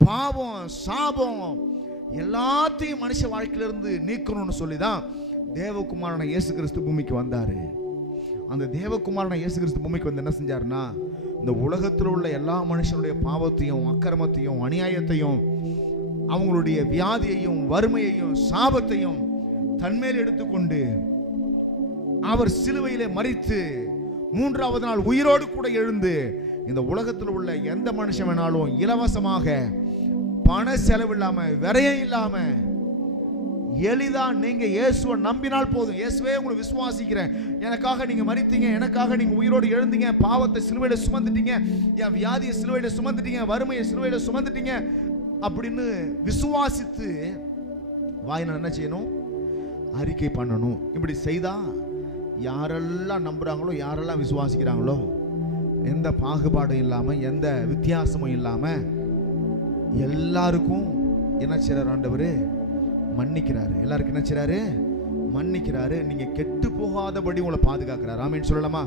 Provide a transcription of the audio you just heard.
பாவம், சாபம் எல்லாத்தையும் மனுஷ வாழ்க்கையிலிருந்து நீக்கணும்னு சொல்லிதான் தேவகுமாரன இயேசு கிறிஸ்து பூமிக்கு வந்தாரு. அந்த தேவகுமாரன இயேசு கிறிஸ்து பூமிக்கு வந்து என்ன செஞ்சாருன்னா, இந்த உலகத்தில் உள்ள எல்லா மனுஷனுடைய பாவத்தையும், அக்கிரமத்தையும், அநியாயத்தையும், அவங்களுடைய வியாதியையும், வறுமையையும், சாபத்தையும் தன்மேல் எடுத்துக்கொண்டு அவர் சிலுவையிலே மரித்து 3வது நாள் உயிரோடு கூட எழுந்து இந்த உலகத்தில் உள்ள எந்த மனுஷன் வேணாலும் இலவசமாக, பண செலவு இல்லாம, விரயம் இல்லாம, எளிதா நீங்க இயேசுவை நம்பினால் போதும். இயேசுவே உங்களை விசுவாசிக்கிறேன், எனக்காக நீங்க மரித்தீங்க, எனக்காக நீங்க உயிரோடு எழுந்தீங்க, பாவத்தை சிலுவையில சுமந்துட்டீங்க, என் வியாதியை சிலுவையில சுமந்துட்டீங்க, வறுமையை சிலுவையில சுமந்துட்டீங்க அப்படின்னு விசுவாசித்து வாயினால் என்ன செய்யணும்? அறிக்கை பண்ணணும். இப்படி செய்தா யாரெல்லாம் நம்புறாங்களோ, யாரெல்லாம் விசுவாசிக்கிறாங்களோ, எந்த பாகுபாடும் இல்லாம, எந்த வித்தியாசமும் இல்லாம எல்லாருக்கும் என்ன செய்றாரு? ஆண்டவர் மன்னிக்கிறாரு. எல்லாருக்கும் என்ன செய்றாரு? மன்னிக்கிறாரு. நீங்க கெட்டு போகாதபடி உங்களை பாதுகாக்கிறார். ஆமென் சொல்லலாமா?